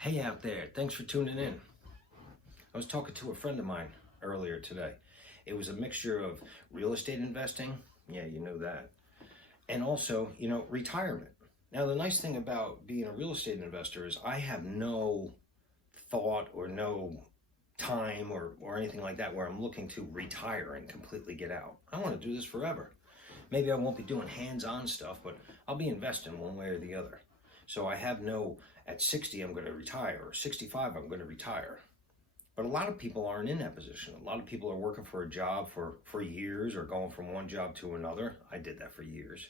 Hey out there, thanks for tuning in. I was talking to a friend of mine earlier today. It was a mixture of real estate investing, yeah, you know that, and also, retirement. Now, the nice thing about being a real estate investor is I have no thought or no time or anything like that where I'm looking to retire and completely get out. I want to do this forever. Maybe I won't be doing hands-on stuff, but I'll be investing one way or the other. So I have no, at 60 I'm going to retire, or 65 I'm going to retire. But a lot of people aren't in that position. A lot of people are working for a job for years or going from one job to another. I did that for years.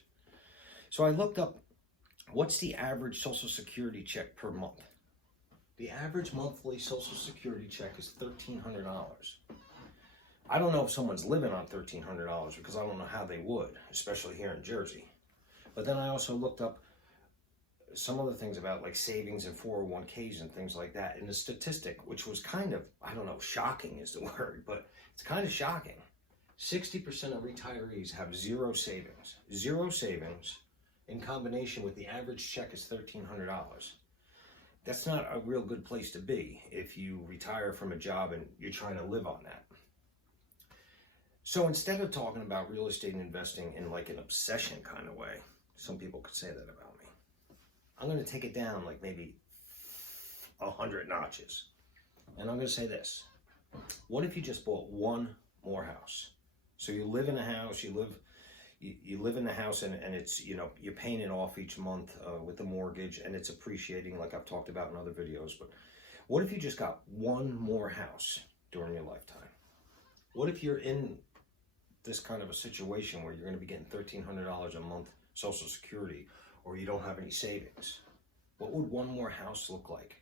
So I looked up, what's the average Social Security check per month? The average monthly Social Security check is $1,300. I don't know if someone's living on $1,300 because I don't know how they would, especially here in Jersey. But then I also looked up some other things about like savings and 401ks and things like that. And the statistic, which was kind of, I don't know, shocking is the word, but it's kind of shocking. 60% of retirees have zero savings. Zero savings in combination with the average check is $1,300. That's not a real good place to be if you retire from a job and you're trying to live on that. So instead of talking about real estate and investing in like an obsession kind of way, some people could say that about me, I'm going to take it down like maybe 100 notches. And I'm going to say this. What if you just bought one more house? So you live in a house, you live in the house and it's, you're paying it off each month with the mortgage and it's appreciating like I've talked about in other videos. But what if you just got one more house during your lifetime? What if you're in this kind of a situation where you're going to be getting $1,300 a month Social Security, or you don't have any savings? What would one more house look like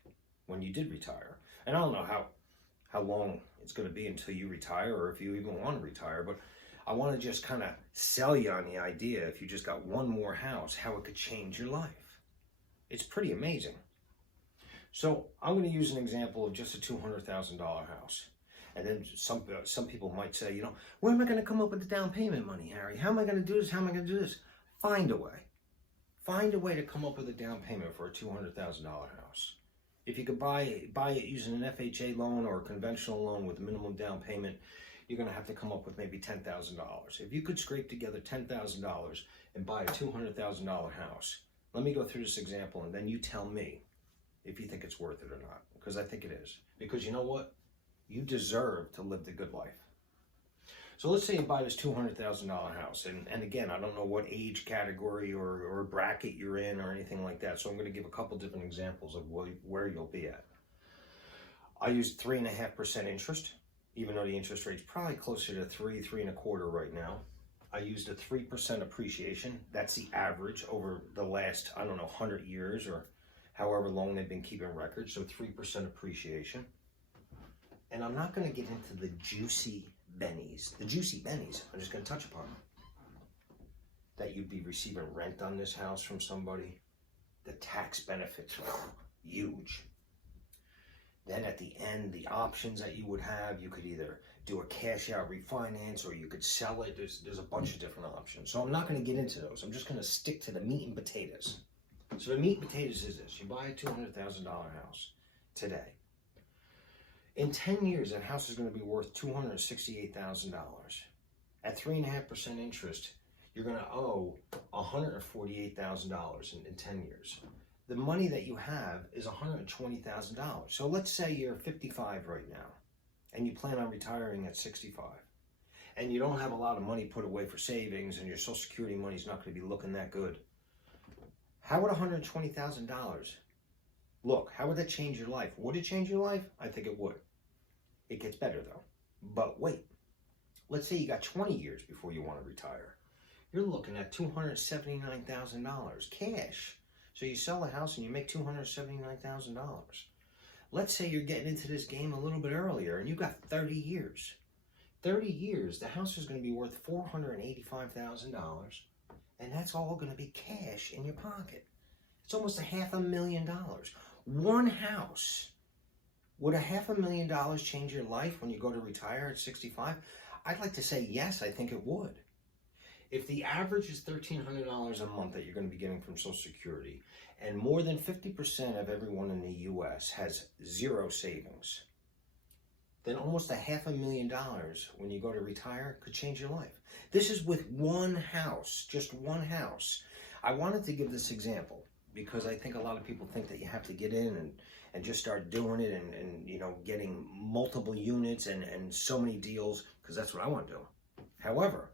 when you did retire? And I don't know how long it's going to be until you retire, or if you even want to retire, but I want to just kind of sell you on the idea, if you just got one more house, how it could change your life. It's pretty amazing. So I'm going to use an example of just a $200,000 house. And then some people might say, where am I going to come up with the down payment money, Harry? How am I going to do this? How am I going to do this? Find a way. Find a way to come up with a down payment for a $200,000 house. If you could buy it using an FHA loan or a conventional loan with a minimum down payment, you're going to have to come up with maybe $10,000. If you could scrape together $10,000 and buy a $200,000 house, let me go through this example and then you tell me if you think it's worth it or not, because I think it is. Because you know what? You deserve to live the good life. So let's say you buy this $200,000 house, and again, I don't know what age category or bracket you're in or anything like that, so I'm going to give a couple different examples of where you'll be at. I used 3.5% interest, even though the interest rate's probably closer to 3.25 right now. I used a 3% appreciation. That's the average over the last, 100 years or however long they've been keeping records, so 3% appreciation. And I'm not going to get into the juicy bennies. The juicy bennies, I'm just going to touch upon them. That you'd be receiving rent on this house from somebody. The tax benefits are huge. Then at the end, the options that you would have, you could either do a cash out refinance or you could sell it. There's a bunch of different options. So I'm not going to get into those. I'm just going to stick to the meat and potatoes. So the meat and potatoes is this. You buy a $200,000 house today. In 10 years, that house is going to be worth $268,000. At 3.5% interest, you're going to owe $148,000 in 10 years. The money that you have is $120,000. So let's say you're 55 right now, and you plan on retiring at 65. And you don't have a lot of money put away for savings, and your Social Security money is not going to be looking that good. How would $120,000 look? How would that change your life? Would it change your life? I think it would. It gets better though. But wait, let's say you got 20 years before you want to retire. You're looking at $279,000 cash. So you sell the house and you make $279,000. Let's say you're getting into this game a little bit earlier and you got 30 years. 30 years, the house is going to be worth $485,000, and that's all going to be cash in your pocket. It's almost $500,000. One house. Would $500,000 change your life when you go to retire at 65? I'd like to say yes, I think it would. If the average is $1,300 a month that you're going to be getting from Social Security, and more than 50% of everyone in the US has zero savings, then almost $500,000 when you go to retire could change your life. This is with one house, just one house. I wanted to give this example because I think a lot of people think that you have to get in and just start doing it and you know, getting multiple units and so many deals, because that's what I want to do. However,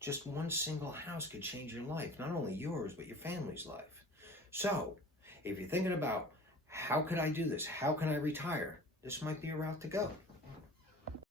just one single house could change your life, not only yours, but your family's life. So, if you're thinking about, how could I do this? How can I retire? This might be a route to go.